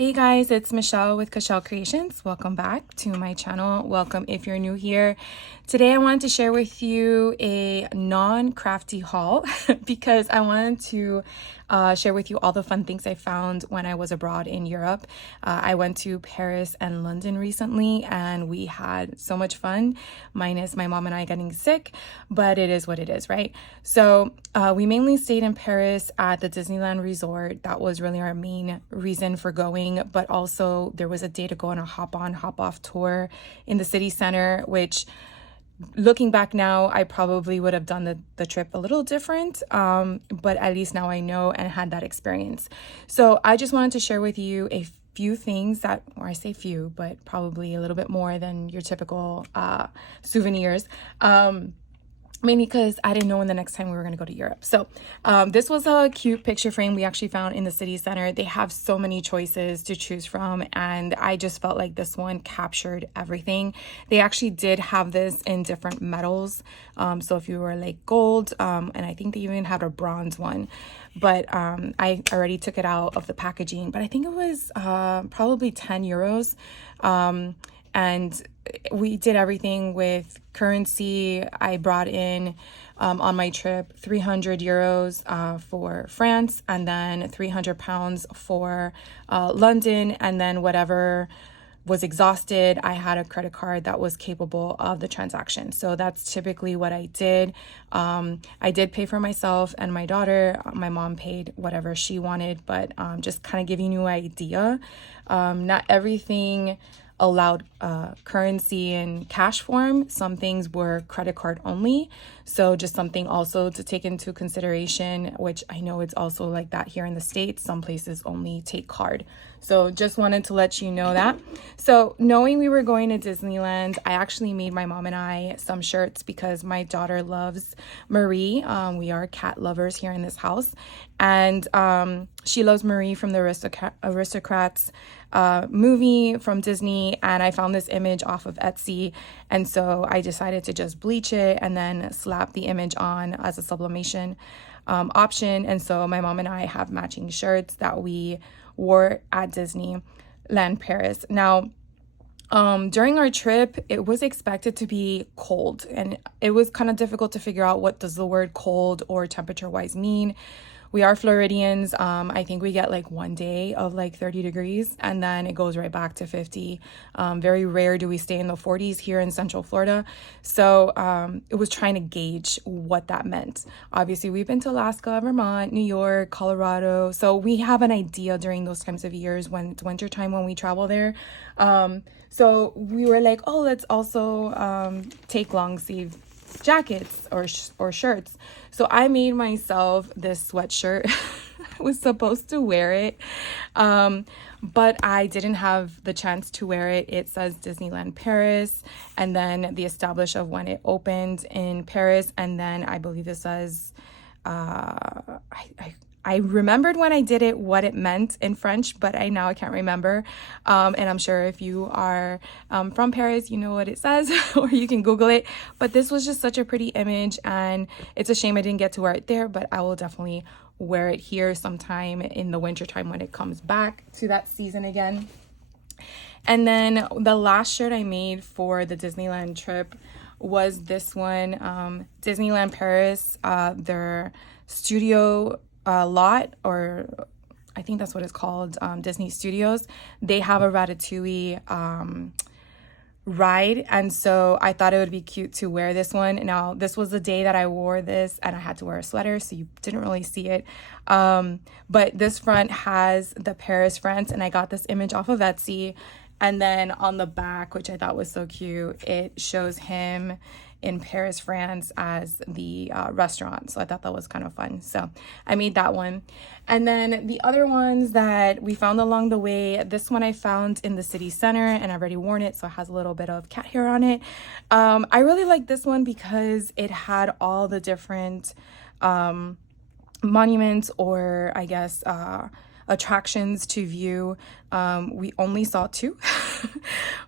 Hey guys, it's Michelle with Cashel Creations. Welcome back to my channel. Welcome if you're new here. Today I wanted to share with you a non-crafty haul because I wanted to share with you all the fun things I found when I was abroad in Europe. I went to Paris and London recently and we had so much fun, minus my mom and I getting sick, but it is what it is, right? So we mainly stayed in Paris at the Disneyland Resort. That was really our main reason for going, but also there was a day to go on a hop on, hop off tour in the city center, which looking back now, I probably would have done the trip a little different, but at least now I know and had that experience. So I just wanted to share with you a few things that, or I say few, but probably a little bit more than your typical souvenirs. Mainly because I didn't know when the next time we were going to go to Europe. So this was a cute picture frame we actually found in the city center. They have so many choices to choose from, and I just felt like this one captured everything. They actually did have this in different metals. So if you were like gold, and I think they even had a bronze one, but I already took it out of the packaging, but I think it was probably 10 euros. And we did everything with currency. I brought in on my trip 300 euros for France, and then 300 pounds for London, and then whatever was exhausted, I had a credit card that was capable of the transaction. So that's typically what I did. I did pay for myself and my daughter. My mom paid whatever she wanted, but just kind of giving you an idea. Not everything allowed currency in cash form. Some things were credit card only. So just something also to take into consideration, which I know it's also like that here in the States. Some places only take card. So just wanted to let you know that. So knowing we were going to Disneyland, I actually made my mom and I some shirts because my daughter loves Marie. We are cat lovers here in this house. And she loves Marie from the Aristocrats movie from Disney, and I found this image off of Etsy, and so I decided to just bleach it and then slap the image on as a sublimation option. And so my mom and I have matching shirts that we wore at Disneyland Paris. Now during our trip, it was expected to be cold, and it was kind of difficult to figure out what does the word cold or temperature wise mean. We are Floridians. I think we get like one day of like 30 degrees and then it goes right back to 50. Very rare do we stay in the 40s here in Central Florida. So it was trying to gauge what that meant. Obviously, we've been to Alaska, Vermont, New York, Colorado. So we have an idea during those times of years when it's wintertime when we travel there. So we were like, oh, let's also take long sleeve jackets or shirts. So I made myself this sweatshirt. I was supposed to wear it, but I didn't have the chance to wear it. It says Disneyland Paris, and then the establish of when it opened in Paris, and then I believe it says I remembered when I did it what it meant in French, but I can't remember. And I'm sure if you are from Paris, you know what it says, or you can Google it. But this was just such a pretty image, and it's a shame I didn't get to wear it there, but I will definitely wear it here sometime in the wintertime when it comes back to that season again. And then the last shirt I made for the Disneyland trip was this one, Disneyland Paris, their studio lot, or I think that's what it's called, Disney Studios. They have a Ratatouille ride, and so I thought it would be cute to wear this one. Now, this was the day that I wore this, and I had to wear a sweater, so you didn't really see it. But this front has the Paris, France, and I got this image off of Etsy. And then on the back, which I thought was so cute, it shows him in Paris, France as the restaurant. So I thought that was kind of fun. So I made that one. And then the other ones that we found along the way, this one I found in the city center and I've already worn it. So it has a little bit of cat hair on it. I really like this one because it had all the different monuments, or I guess attractions to view. We only saw 2,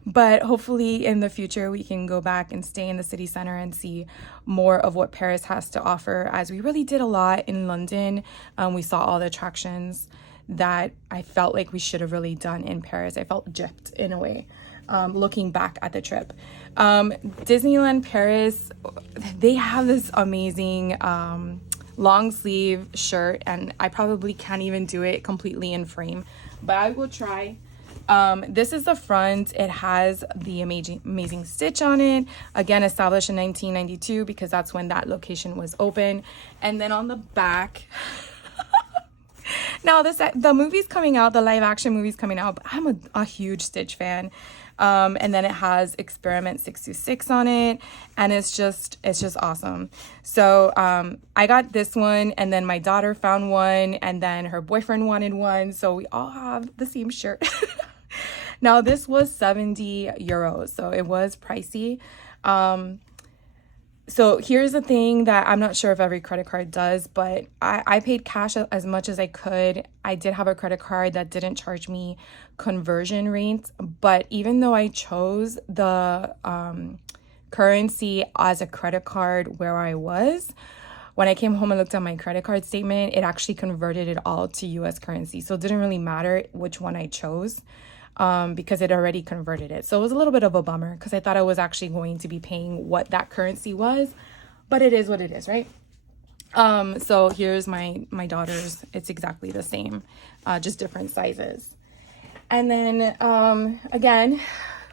but hopefully in the future we can go back and stay in the city center and see more of what Paris has to offer, as we really did a lot in London. We saw all the attractions that I felt like we should have really done in Paris. I felt gypped in a way, looking back at the trip. Disneyland Paris, they have this amazing long sleeve shirt, and I probably can't even do it completely in frame, but I will try. This is the front. It has the amazing Stitch on it. Again, established in 1992 because that's when that location was open. And then on the back, now the movie's coming out, the live action movie's coming out, but I'm a huge Stitch fan. And then it has Experiment 626 on it, and it's just awesome. So I got this one, and then my daughter found one, and then her boyfriend wanted one, so we all have the same shirt. Now this was 70 euros, so it was pricey. So here's the thing that I'm not sure if every credit card does, but I paid cash as much as I could. I did have a credit card that didn't charge me conversion rates, but even though I chose the currency as a credit card where I was, when I came home and looked at my credit card statement, it actually converted it all to US currency. So it didn't really matter which one I chose, because it already converted it. So it was a little bit of a bummer because I thought I was actually going to be paying what that currency was, but it is what it is, right? So here's my daughter's. It's exactly the same, just different sizes. And then again,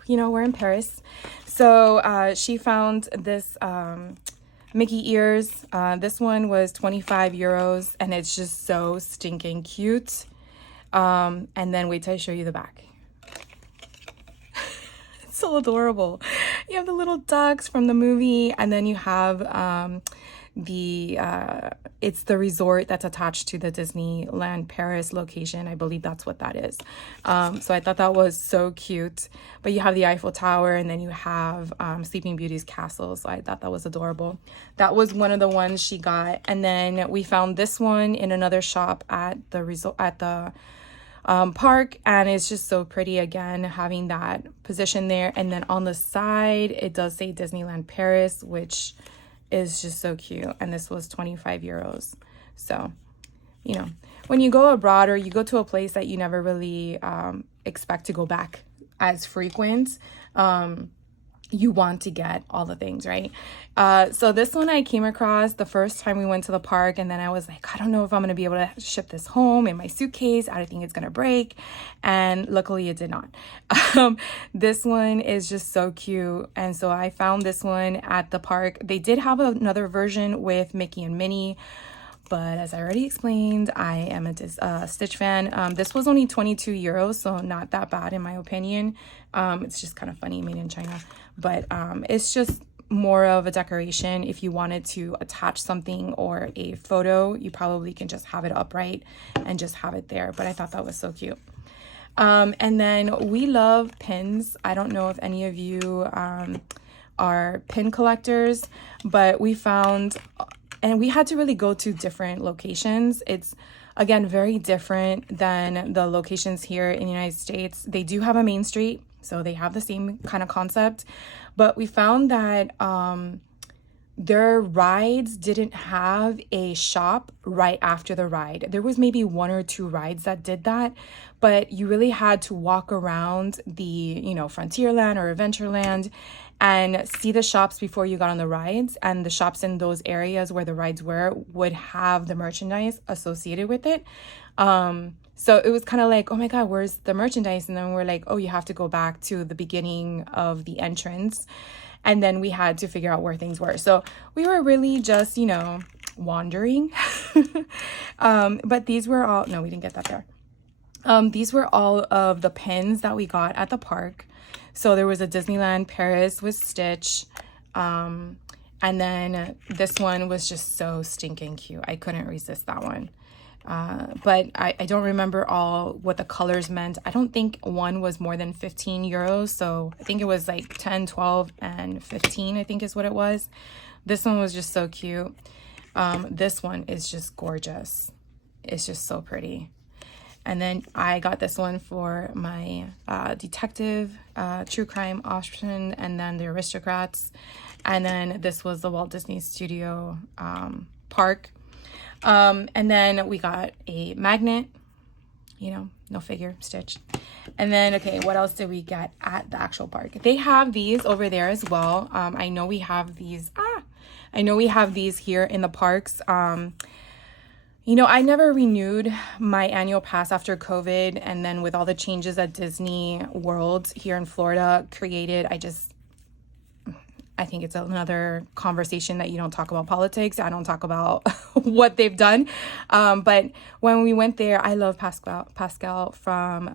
we're in Paris. So she found this Mickey ears. This one was 25 euros, and it's just so stinking cute. And then wait till I show you the back. So adorable. You have the little ducks from the movie, and then you have it's the resort that's attached to the Disneyland Paris location. I believe that's what that is. So I thought that was so cute. But you have the Eiffel Tower, and then you have Sleeping Beauty's castle. So I thought that was adorable. That was one of the ones she got. And then we found this one in another shop at the resort, at the park, and it's just so pretty, again, having that position there. And then on the side it does say Disneyland Paris, which is just so cute, and this was 25 euros. So when you go abroad or you go to a place that you never really expect to go back as frequent, you want to get all the things, right? So this one I came across the first time we went to the park, and then I was like, I don't know if I'm going to be able to ship this home in my suitcase. I think it's going to break. And luckily it did not. This one is just so cute. And so I found this one at the park. They did have another version with Mickey and Minnie, but as I already explained, I am a Stitch fan. This was only 22 euros, so not that bad in my opinion. It's just kind of funny, made in China, but it's just more of a decoration. If you wanted to attach something or a photo, you probably can just have it upright and just have it there. But I thought that was so cute. And then we love pins. I don't know if any of you are pin collectors, but we found, and we had to really go to different locations. It's, again, very different than the locations here in the United States. They do have a main street, so they have the same kind of concept. But we found that their rides didn't have a shop right after the ride. There was maybe 1 or 2 rides that did that, but you really had to walk around the, Frontierland or Adventureland and see the shops before you got on the rides, and the shops in those areas where the rides were would have the merchandise associated with it. So it was kind of like, oh my God, where's the merchandise? And then we're like, oh, you have to go back to the beginning of the entrance. And then we had to figure out where things were. So we were really just, wandering. But these were all, no, we didn't get that there. These were all of the pins that we got at the park. So there was a Disneyland Paris with Stitch. And then this one was just so stinking cute. I couldn't resist that one. But I don't remember all what the colors meant. I don't think one was more than 15 euros. So I think it was like 10, 12, and 15, I think is what it was. This one was just so cute. This one is just gorgeous. It's just so pretty. And then I got this one for my detective true crime option, and then the Aristocrats. And then this was the Walt Disney Studio Park. And then we got a magnet you know, no figure, Stitch. And then, okay, what else did we get at the actual park? They have these over there as well. I know we have these, I know we have these here in the parks. You know, I never renewed my annual pass after COVID. And then with all the changes that Disney World here in Florida created, I think it's another conversation that you don't talk about politics. I don't talk about what they've done. But when we went there, I love Pascal from,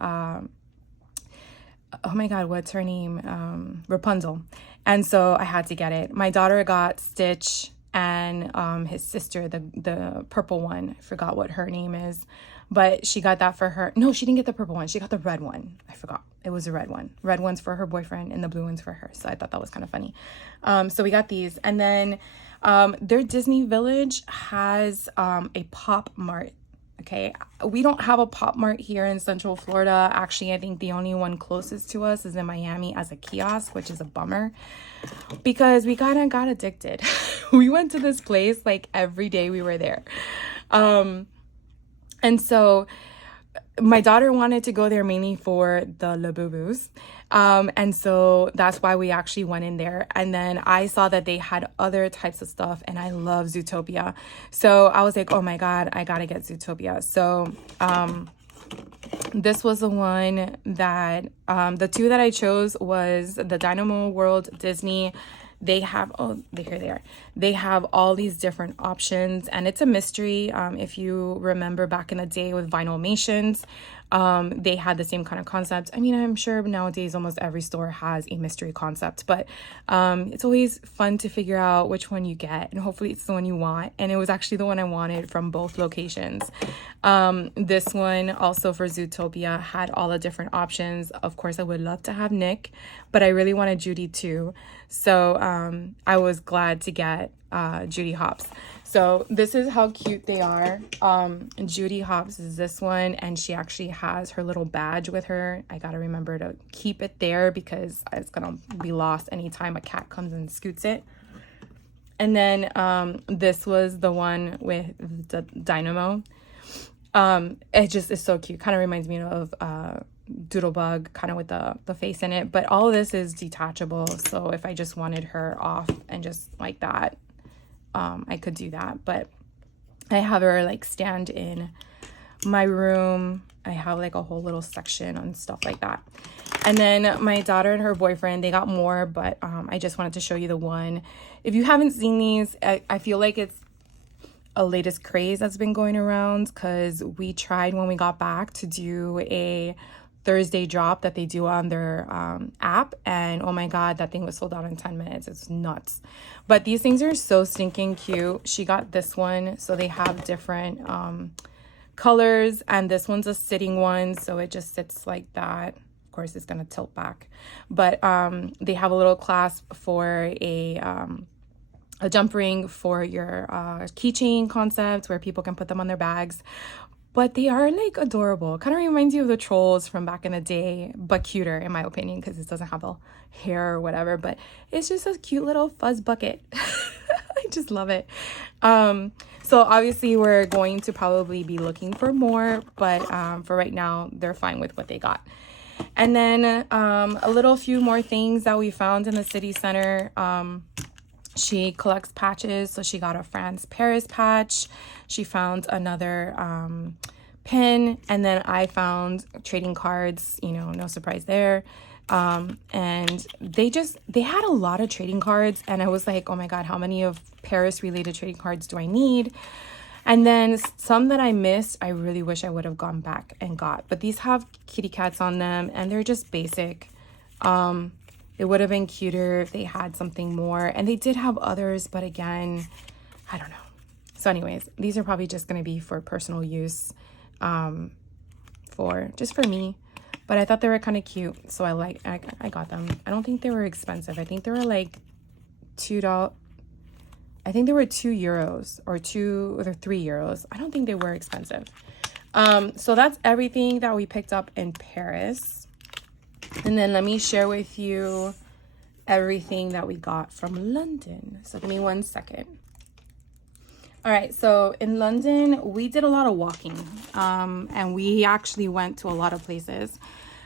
oh my God, what's her name? Rapunzel. And so I had to get it. My daughter got Stitch and his sister, the purple one. I forgot what her name is. But she got that for her. No, she didn't get the purple one. She got the red one. I forgot. It was a red one. Red one's for her boyfriend and the blue one's for her. So I thought that was kind of funny. So we got these. And then their Disney Village has a Pop Mart. Okay. We don't have a Pop Mart here in Central Florida. Actually, I think the only one closest to us is in Miami as a kiosk, which is a bummer because we kind of got addicted. We went to this place like every day we were there. And so my daughter wanted to go there mainly for the Labubus. And so that's why we actually went in there. And then I saw that they had other types of stuff and I love Zootopia. So I was like, oh my God, I gotta get Zootopia. So this was the one that, the two that I chose was the Dynamo World Disney. They have, oh, here they are. They have all these different options and it's a mystery. If you remember back in the day with Vinylmations, they had the same kind of concept. I mean, I'm sure nowadays almost every store has a mystery concept, but it's always fun to figure out which one you get and hopefully it's the one you want. And it was actually the one I wanted from both locations. This one also for Zootopia had all the different options. Of course, I would love to have Nick, but I really wanted Judy too. So I was glad to get Judy Hopps. So this is how cute they are. Judy Hopps is this one, and she actually has her little badge with her. I gotta remember to keep it there because it's gonna be lost anytime a cat comes and scoots it. And then this was the one with the Dynamo. It just is so cute. Kind of reminds me of Doodlebug, kind of with the face in it. But all of this is detachable. So if I just wanted her off and just like that, I could do that. But I have her like stand in my room. I have like a whole little section on stuff like that. And then my daughter and her boyfriend, they got more, but I just wanted to show you the one. If you haven't seen these, I feel like it's a latest craze that's been going around because we tried when we got back to do a Thursday drop that they do on their app, and oh my God, that thing was sold out in 10 minutes. It's nuts. But these things are so stinking cute. She got this one, so they have different colors, and this one's a sitting one, so it just sits like that. Of course, it's gonna tilt back, but they have a little clasp for a jump ring for your keychain concept where people can put them on their bags. But they are like adorable. Kind of reminds you of the trolls from back in the day, but cuter in my opinion because it doesn't have the hair or whatever. But it's just a cute little fuzz bucket. I just love it. So obviously we're going to probably be looking for more, but for right now, they're fine with what they got. And then a few more things that we found in the city center. She collects patches, so she got a France Paris patch. She found another pin, and then I found trading cards, you know, no surprise there. And they had a lot of trading cards, and I was like, oh my God, how many of Paris related trading cards do I need? And then some that I missed, I really wish I would have gone back and got, but these have kitty cats on them and they're just basic. It would have been cuter if they had something more, and they did have others, but again, I don't know. So anyways, these are probably just going to be for personal use, just for me, but I thought they were kind of cute. So I got them. I don't think they were expensive. I think they were like $2. I think they were €2 or 2 or 3 euros. I don't think they were expensive. So that's everything that we picked up in Paris. And then let me share with you everything that we got from London. So give me 1 second. All right, so in London, we did a lot of walking, and we actually went to a lot of places.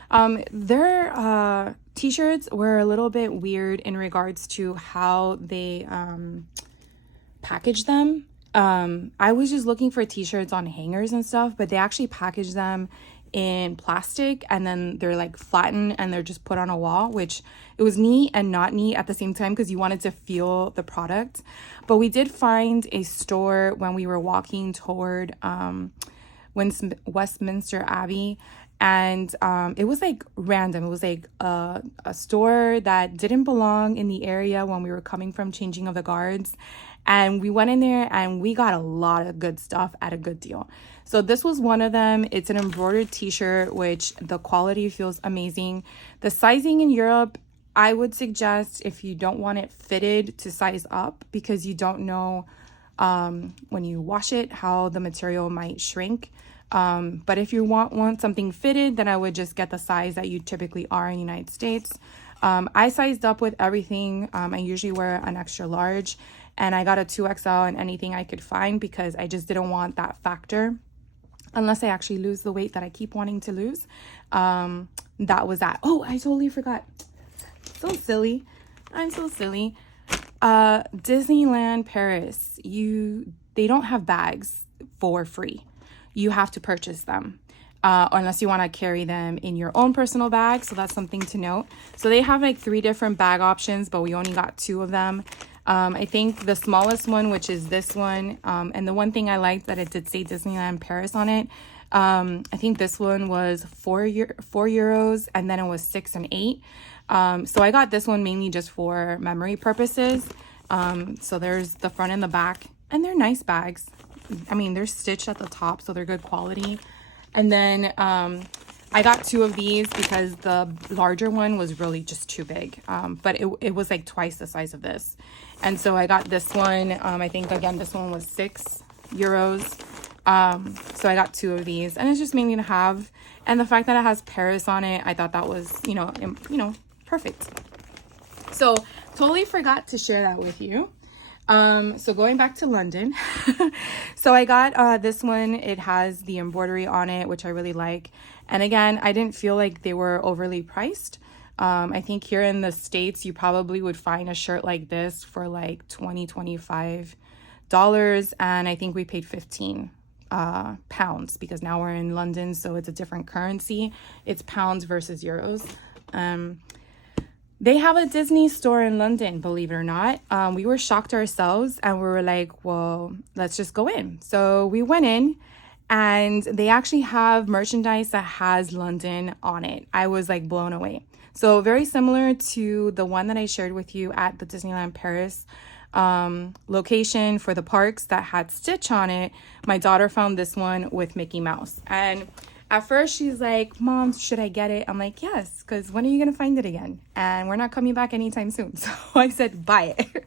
Their t-shirts were a little bit weird in regards to how they package them. I was just looking for t-shirts on hangers and stuff, but they actually package them in plastic and then they're like flattened and they're just put on a wall, which it was neat and not neat at the same time because you wanted to feel the product. But we did find a store when we were walking toward Westminster Abbey, and it was like random. It was like a store that didn't belong in the area when we were coming from changing of the guards, and we went in there and we got a lot of good stuff at a good deal. So this was one of them. It's an embroidered t-shirt, which the quality feels amazing. The sizing in Europe, I would suggest, if you don't want it fitted, to size up, because you don't know when you wash it how the material might shrink. But if you want something fitted, then I would just get the size that you typically are in the United States. I sized up with everything. I usually wear an extra large, and I got a 2XL in anything I could find because I just didn't want that factor. Unless I actually lose the weight that I keep wanting to lose. That was that. Oh, I totally forgot. So silly. I'm so silly. Disneyland Paris, they don't have bags for free. You have to purchase them. Unless you want to carry them in your own personal bag. So that's something to note. So they have like 3 different bag options, but we only got 2 of them. I think the smallest one, which is this one, and the one thing I liked that it did say Disneyland Paris on it. I think this one was 4 euros, and then it was 6 and 8. So I got this one mainly just for memory purposes. So there's the front and the back, and they're nice bags. I mean, they're stitched at the top, so they're good quality. And then I got 2 of these because the larger one was really just too big. But it was like twice the size of this. And so I got this one. I think, again, this one was 6 euros. So I got 2 of these. And it's just mainly to have. And the fact that it has Paris on it, I thought that was, perfect. So totally forgot to share that with you. So going back to London, so I got this one. It has the embroidery on it, which I really like. And again, I didn't feel like they were overly priced. I think here in the States, you probably would find a shirt like this for like $25. And I think we paid 15 pounds because now we're in London, so it's a different currency. It's pounds versus euros. They have a Disney store in London, believe it or not. We were shocked ourselves and we were like, well, let's just go in. So we went in and they actually have merchandise that has London on it. I was like blown away. So very similar to the one that I shared with you at the Disneyland Paris location for the parks that had Stitch on it. My daughter found this one with Mickey Mouse. And at first she's like, Mom, should I get it? I'm like, yes, because when are you going to find it again? And we're not coming back anytime soon. So I said, buy it.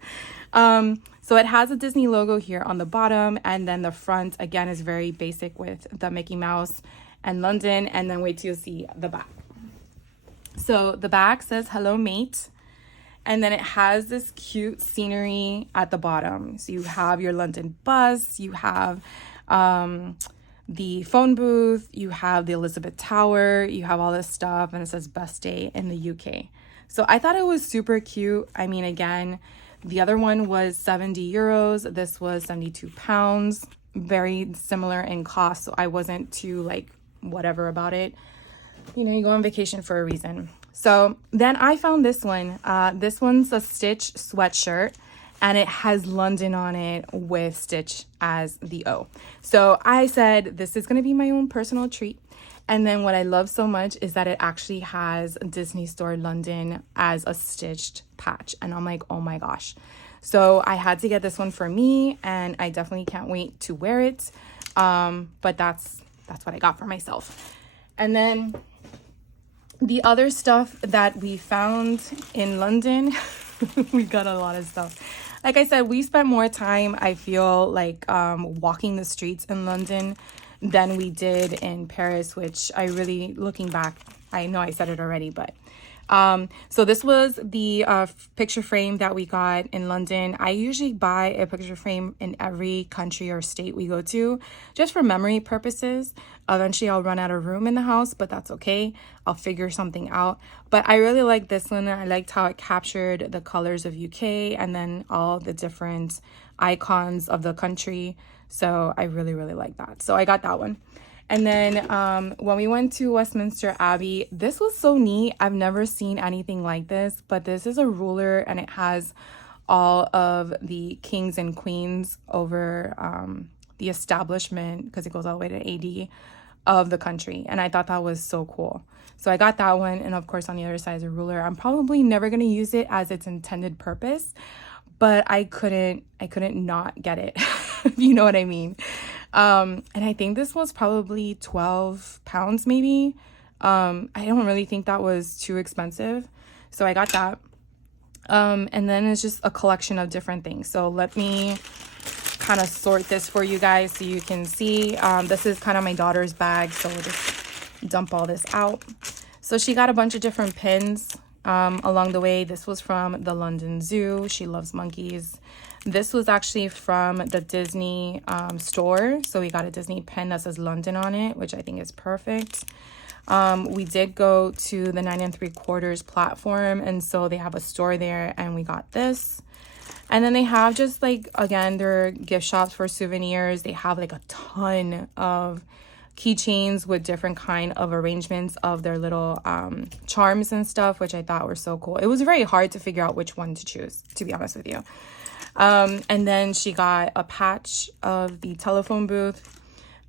So it has a Disney logo here on the bottom. And then the front, again, is very basic with the Mickey Mouse and London. And then wait till you see the back. So the back says, hello, mate. And then it has this cute scenery at the bottom. So you have your London bus. You have the phone booth, you have the Elizabeth Tower, you have all this stuff, and it says best day in the UK. So I thought it was super cute. I mean, again, the other one was 70 euros. This was 72 pounds. Very similar in cost, so I wasn't too like whatever about it. You know, you go on vacation for a reason. So then I found this one. This one's a Stitch sweatshirt. And it has London on it with Stitch as the O. So I said, this is going to be my own personal treat. And then what I love so much is that it actually has Disney Store London as a stitched patch. And I'm like, oh my gosh. So I had to get this one for me. And I definitely can't wait to wear it. But that's what I got for myself. And then the other stuff that we found in London, we got a lot of stuff. Like I said, we spent more time, I feel like, walking the streets in London than we did in Paris, which I really, looking back, I know I said it already, but So this was the picture frame that we got in London. I usually buy a picture frame in every country or state we go to, just for memory purposes. Eventually I'll run out of room in the house, but that's okay. I'll figure something out. But I really like this one. I liked how it captured the colors of UK and then all the different icons of the country. So I really, really like that. So I got that one. And then when we went to Westminster Abbey, this was so neat. I've never seen anything like this, but this is a ruler and it has all of the kings and queens over the establishment, because it goes all the way to AD, of the country. And I thought that was so cool. So I got that one. And of course, on the other side is a ruler. I'm probably never going to use it as its intended purpose, but I couldn't not get it, if you know what I mean. And I think this was probably 12 pounds maybe. I don't really think that was too expensive. So I got that. And then it's just a collection of different things. So let me kind of sort this for you guys so you can see. This is kind of my daughter's bag. So we'll just dump all this out. So she got a bunch of different pins along the way. This was from the London Zoo. She loves monkeys. This was actually from the Disney store. So we got a Disney pin that says London on it, which I think is perfect. We did go to the 9 3/4 platform, and so they have a store there, and we got this. And then they have just like, again, their gift shops for souvenirs. They have like a ton of keychains with different kind of arrangements of their little charms and stuff, which I thought were so cool. It was very hard to figure out which one to choose, to be honest with you. And then she got a patch of the telephone booth.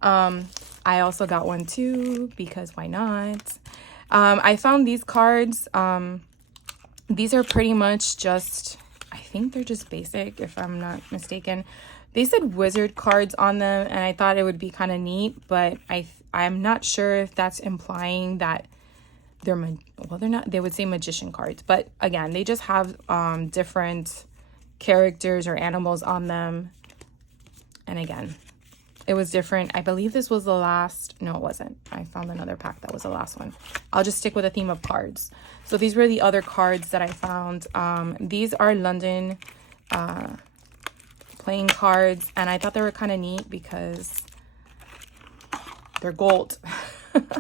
I also got one too, because why not? I found these cards. These are pretty much just, I think they're just basic, if I'm not mistaken. They said wizard cards on them, and I thought it would be kind of neat, but I'm not sure if that's implying that they're, well, they're not, they would say magician cards, but again, they just have different characters or animals on them. And again, it was different. I believe this was the last, no, it wasn't. I found another pack that was the last one. I'll just stick with a theme of cards. So these were the other cards that I found. These are London playing cards, and I thought they were kind of neat because they're gold.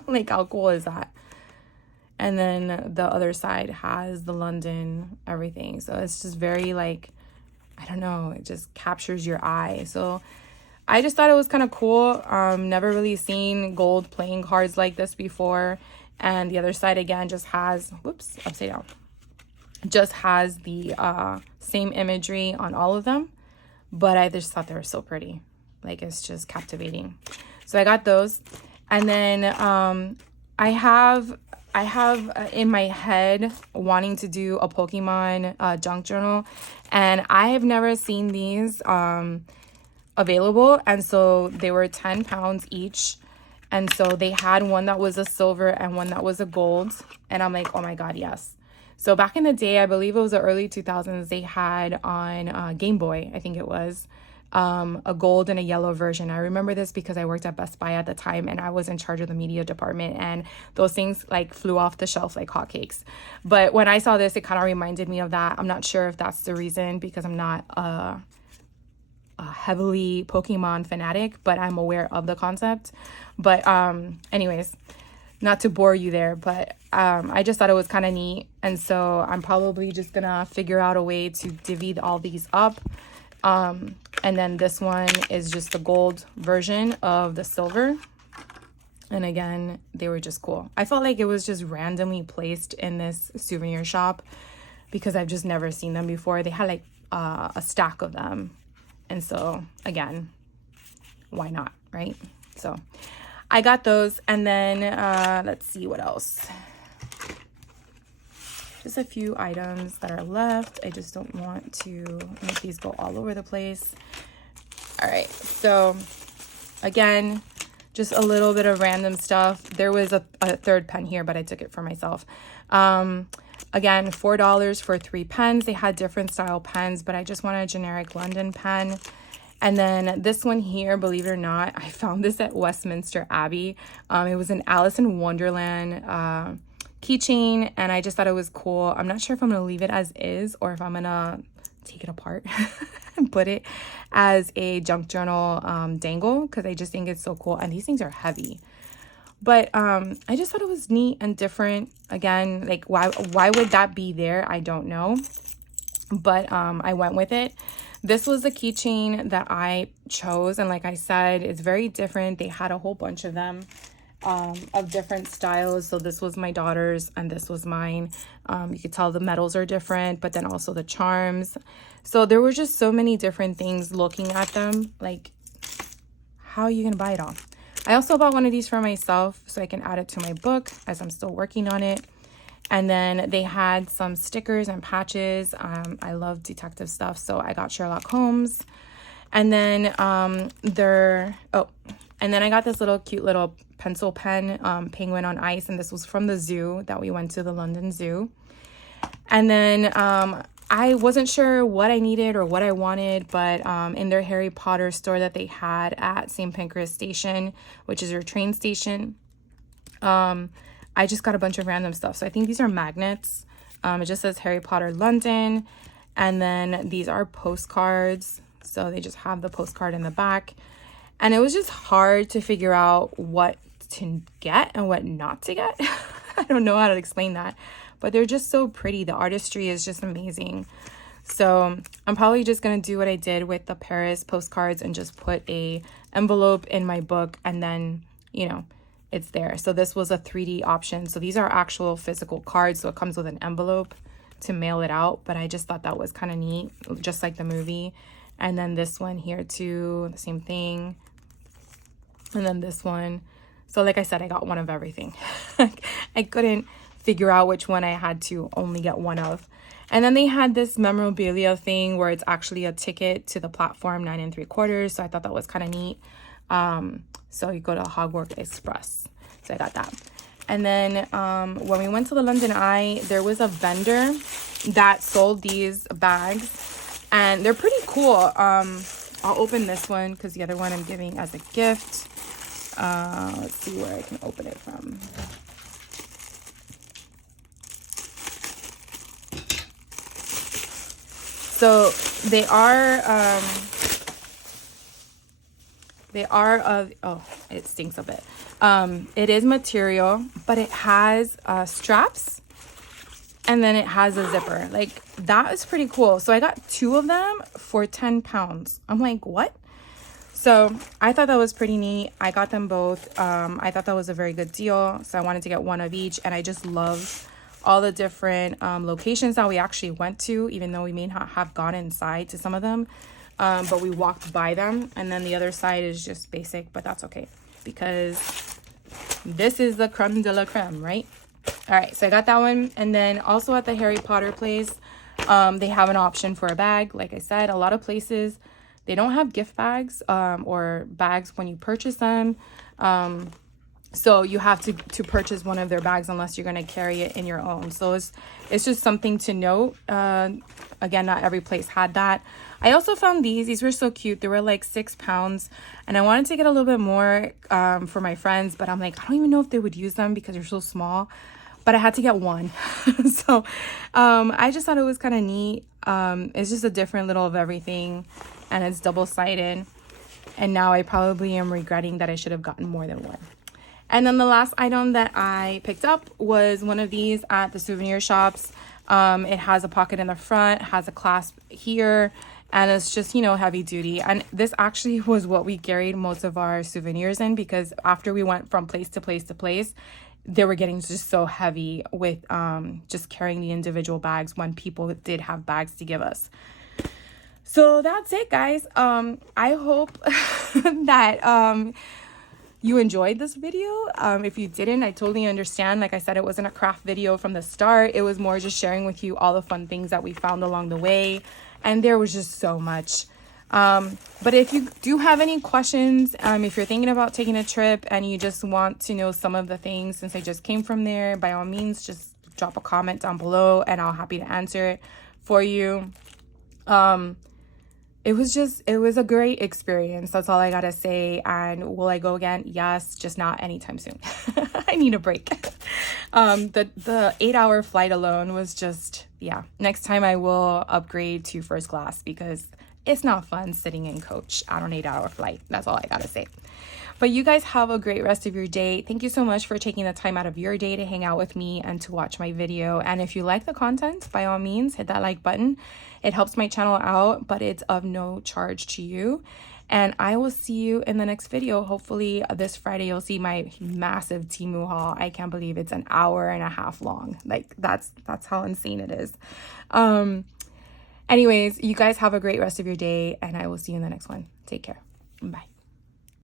Like, how cool is that? And then the other side has the London everything. So it's just very, like, I don't know, it just captures your eye. So I just thought it was kind of cool. Never really seen gold playing cards like this before. And the other side again just has, whoops, upside down, just has the same imagery on all of them. But I just thought they were so pretty. Like, it's just captivating. So I got those. And then I have in my head wanting to do a Pokemon junk journal. And I have never seen these available. And so they were 10 pounds each. And so they had one that was a silver and one that was a gold. And I'm like, oh my God, yes. So back in the day, I believe it was the early 2000s, they had on Game Boy, I think it was, a gold and a yellow version. I remember this because I worked at Best Buy at the time and I was in charge of the media department, and those things like flew off the shelf like hotcakes. But when I saw this, it kind of reminded me of that. I'm not sure if that's the reason, because I'm not a heavily Pokemon fanatic, but I'm aware of the concept. But anyways, not to bore you there, but I just thought it was kind of neat. And so I'm probably just gonna figure out a way to divvy all these up. And then this one is just the gold version of the silver. And again, they were just cool. I felt like it was just randomly placed in this souvenir shop because I've just never seen them before. They had like a stack of them. And so again, why not, right? So I got those. And then let's see what else. Just a few items that are left. I just don't want to make these go all over the place. All right, so again, just a little bit of random stuff. There was a third pen here, but I took it for myself. Again, $4 for 3 pens. They had different style pens, but I just want a generic London pen. And then this one here, believe it or not, I found this at Westminster Abbey. It was an Alice in Wonderland keychain, and I just thought it was cool. I'm not sure if I'm gonna leave it as is or if I'm gonna take it apart and put it as a junk journal dangle, because I just think it's so cool. And these things are heavy. But I just thought it was neat and different. Again, like why would that be there? I don't know. But I went with it. This was the keychain that I chose, and like I said, it's very different. They had a whole bunch of them of different styles. So this was my daughter's and this was mine. You could tell the metals are different, but then also the charms. So there were just so many different things looking at them. Like, how are you gonna buy it all? I also bought one of these for myself so I can add it to my book as I'm still working on it. And then they had some stickers and patches. I love detective stuff, so I got Sherlock Holmes. And then and then I got this little cute little pencil pen, penguin on ice, and this was from the zoo that we went to, the London Zoo. And then I wasn't sure what I needed or what I wanted, but in their Harry Potter store that they had at St. Pancras Station, which is your train station, I just got a bunch of random stuff. So I think these are magnets. It just says Harry Potter London. And then these are postcards. So they just have the postcard in the back. And it was just hard to figure out what to get and what not to get. I don't know how to explain that. But they're just so pretty. The artistry is just amazing. So I'm probably just going to do what I did with the Paris postcards and just put a envelope in my book, and then, you know, it's there. So this was a 3D option. So these are actual physical cards. So it comes with an envelope to mail it out. But I just thought that was kind of neat, just like the movie. And then this one here too, the same thing. And then this one. So like I said, I got one of everything. I couldn't figure out which one I had to only get one of. And then they had this memorabilia thing where it's actually a ticket to the platform 9 3/4. So I thought that was kind of neat. So you go to Hogwarts Express. So I got that. And then when we went to the London Eye, there was a vendor that sold these bags, and they're pretty cool. I'll open this one because the other one I'm giving as a gift. Let's see where I can open it from. So they are of, oh, it stinks a bit. It is material, but it has straps, and then it has a zipper. Like, that is pretty cool. So I got 2 of them for 10 pounds. I'm like, what? So I thought that was pretty neat. I got them both. I thought that was a very good deal. So I wanted to get one of each, and I just love all the different locations that we actually went to, even though we may not have gone inside to some of them. But we walked by them, and then the other side is just basic, but that's okay because this is the creme de la creme, right? All right, so I got that one. And then also at the Harry Potter place, they have an option for a bag. Like I said, a lot of places, they don't have gift bags or bags when you purchase them. So you have to purchase one of their bags unless you're going to carry it in your own. So it's just something to note. Again, not every place had that. I also found these. These were so cute. They were like 6 pounds. And I wanted to get a little bit more for my friends. But I'm like, I don't even know if they would use them because they're so small. But I had to get one. So I just thought it was kind of neat. It's just a different little of everything. And it's double-sided. And now I probably am regretting that I should have gotten more than one. And then the last item that I picked up was one of these at the souvenir shops. It has a pocket in the front, has a clasp here, and it's just, you know, heavy duty. And this actually was what we carried most of our souvenirs in, because after we went from place to place to place, they were getting just so heavy with just carrying the individual bags when people did have bags to give us. So that's it, guys. I hope that you enjoyed this video. If you didn't, I totally understand. Like I said, it wasn't a craft video from the start. It was more just sharing with you all the fun things that we found along the way. And there was just so much. But if you do have any questions, if you're thinking about taking a trip and you just want to know some of the things, since I just came from there, by all means, just drop a comment down below and I'll happy to answer it for you. it was a great experience. That's all I gotta say. And will I go again? Yes, just not anytime soon. I need a break. The 8-hour flight alone was just, yeah. Next time I will upgrade to first class because it's not fun sitting in coach on an 8-hour flight. That's all I gotta say. But you guys have a great rest of your day. Thank you so much for taking the time out of your day to hang out with me and to watch my video. And if you like the content, by all means, hit that like button. It helps my channel out, but it's of no charge to you. And I will see you in the next video. Hopefully this Friday, you'll see my massive Temu haul. I can't believe it's an hour and a half long. Like that's how insane it is. Anyways, you guys have a great rest of your day and I will see you in the next one. Take care. Bye.